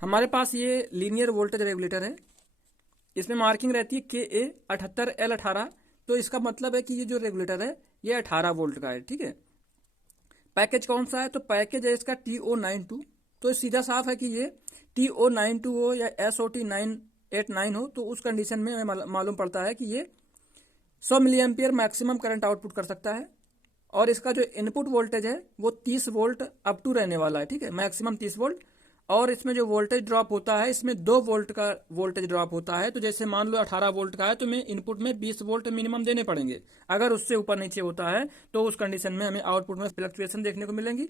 हमारे पास ये linear voltage regulator है, इसमें मार्किंग रहती है KA78L18। तो इसका मतलब है कि ये जो रेगुलेटर है ये 18 वोल्ट का है, ठीक है। पैकेज कौन सा है, तो पैकेज है इसका TO92। तो सीधा साफ है कि ये TO92 हो या SOT989 हो, तो उस कंडीशन में हमें मालूम पड़ता है कि ये 100 milliampere maximum current output कर सकता है। और इसका जो इनपुट वोल्टेज है वो 30 वोल्ट अप टू रहने वाला है, ठीक है, मैक्सिमम 30 वोल्ट। और इसमें जो वोल्टेज ड्रॉप होता है, इसमें 2 वोल्ट का वोल्टेज ड्रॉप होता है। तो जैसे मान लो 18 वोल्ट का है तो मैं इनपुट में 20 वोल्ट मिनिमम देने पड़ेंगे। अगर उससे ऊपर नीचे होता है तो उस कंडीशन में हमें आउटपुट में फ्लक्चुएशन देखने को मिलेंगी।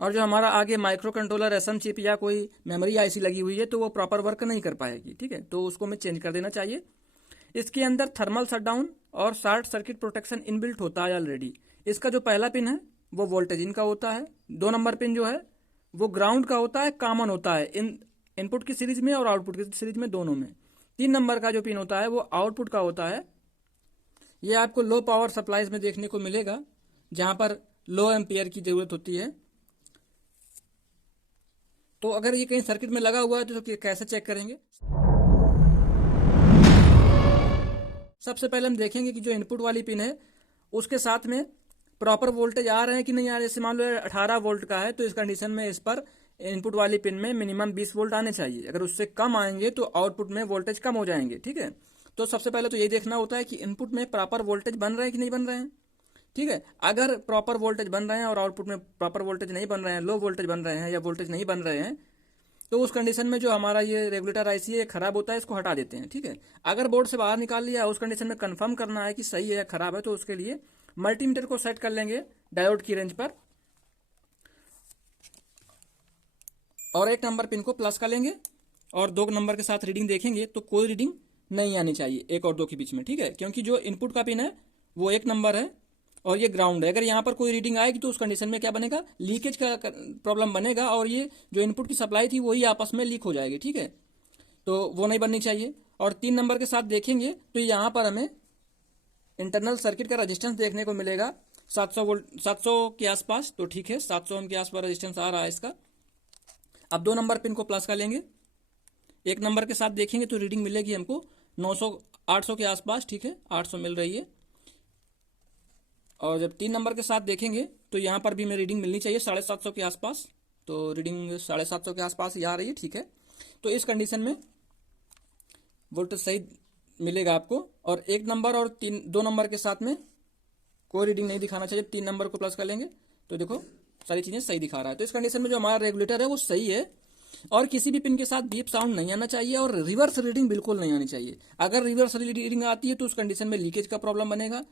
और जो हमारा आगे माइक्रो कंट्रोलर एसएम चिप या कोई मेमोरी आईसी लगी हुई है तो वो प्रॉपर वर्क नहीं कर पाएगी, ठीक है, तो उसको हमें चेंज कर देना चाहिए। इसके अंदर थर्मल शटडाउन और शॉर्ट सर्किट प्रोटेक्शन इनबिल्ट होता है ऑलरेडी। इसका जो पहला पिन है वो वोल्टेज इन का होता है, 2 नंबर पिन जो है वो ग्राउंड का होता है, कॉमन होता है इनपुट की सीरीज में और आउटपुट की सीरीज में, दोनों में। 3 नंबर का जो पिन होता है वो आउटपुट का होता है। ये आपको लो पावर सप्लाईज में देखने को मिलेगा जहां पर लो एम्पियर की जरूरत होती है। तो अगर ये कहीं सर्किट में लगा हुआ है तो कैसे चेक करेंगे। सबसे पहले हम देखेंगे कि जो इनपुट वाली पिन है उसके साथ में प्रॉपर वोल्टेज आ रहे हैं कि नहीं आ रहे। जैसे मान लो 18 वोल्ट का है तो इस कंडीशन में इस पर इनपुट वाली पिन में मिनिमम 20 वोल्ट आने चाहिए। अगर उससे कम आएंगे तो आउटपुट में वोल्टेज कम हो जाएंगे, ठीक है। तो सबसे पहले तो यही देखना होता है कि इनपुट में प्रॉपर वोल्टेज बन रहे हैं कि नहीं बन रहे हैं, ठीक है। अगर प्रॉपर वोल्टेज बन रहे हैं और आउटपुट में प्रॉपर वोल्टेज नहीं बन रहे हैं, लो वोल्टेज बन रहे हैं या वोल्टेज नहीं बन रहे हैं, तो उस कंडीशन में जो हमारा ये रेगुलेटर आईसी है खराब होता है, इसको हटा देते हैं, ठीक है। अगर बोर्ड से बाहर निकाल लिया, उस कंडीशन में कंफर्म करना है कि सही है या खराब है, तो उसके लिए मल्टीमीटर को सेट कर लेंगे डायोड की रेंज पर और 1 नंबर पिन को प्लस कर लेंगे और 2 नंबर के साथ रीडिंग देखेंगे तो कोई रीडिंग नहीं आनी चाहिए 1 और 2 के बीच में, ठीक है, क्योंकि जो इनपुट का पिन है वो 1 नंबर है और ये ग्राउंड है। अगर यहाँ पर कोई रीडिंग आएगी तो उस कंडीशन में क्या बनेगा, लीकेज का प्रॉब्लम बनेगा और ये जो इनपुट की सप्लाई थी वही आपस में लीक हो जाएगी, ठीक है, तो वो नहीं बननी चाहिए। और 3 नंबर के साथ देखेंगे तो यहाँ पर हमें इंटरनल सर्किट का रेजिस्टेंस देखने को मिलेगा 700 वोल्ट 700 के आसपास, तो ठीक है, 700 ओम के आसपास रेजिस्टेंस आ रहा है इसका। अब 2 नंबर पिन को प्लस कर लेंगे, 1 नंबर के साथ देखेंगे तो रीडिंग मिलेगी हमको 900 800 के आसपास, ठीक है, 800 मिल रही है। और जब 3 नंबर के साथ देखेंगे तो यहाँ पर भी हमें रीडिंग मिलनी चाहिए 750 के आसपास, तो रीडिंग 750 के आसपास ही आ रही है, ठीक है। तो इस कंडीशन में वोल्टेज सही मिलेगा आपको। और 1 नंबर और 2 नंबर के साथ में कोई रीडिंग नहीं दिखाना चाहिए। 3 नंबर को प्लस कर लेंगे तो देखो सारी चीज़ें सही दिखा रहा है। तो इस कंडीशन में जो हमारा रेगुलेटर है वो सही है और किसी भी पिन के साथ बीप साउंड नहीं आना चाहिए और रिवर्स रीडिंग बिल्कुल नहीं आनी चाहिए। अगर रिवर्स रीडिंग आती है तो उस कंडीशन में लीकेज का प्रॉब्लम बनेगा।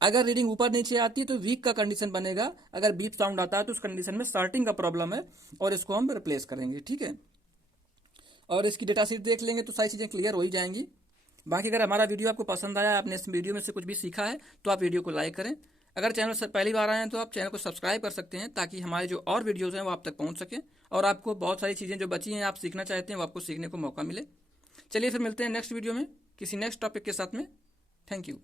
अगर रीडिंग ऊपर नीचे आती है तो वीक का कंडीशन बनेगा। अगर बीप साउंड आता है तो उस कंडीशन में स्टार्टिंग का प्रॉब्लम है और इसको हम रिप्लेस करेंगे, ठीक है। और इसकी डेटा शीट देख लेंगे तो सारी चीज़ें क्लियर हो ही जाएंगी। बाकी अगर हमारा वीडियो आपको पसंद आया, आपने इस वीडियो में से कुछ भी सीखा है तो आप वीडियो को लाइक करें। अगर चैनल से पहली बार आए हैं तो आप चैनल को सब्सक्राइब कर सकते हैं ताकि हमारे जो और वीडियोज़ हैं वो आप तक पहुंच सकें और आपको बहुत सारी चीज़ें जो बची हैं आप सीखना चाहते हैं वो आपको सीखने को मौका मिले। चलिए फिर मिलते हैं नेक्स्ट वीडियो में किसी नेक्स्ट टॉपिक के साथ में। Thank you.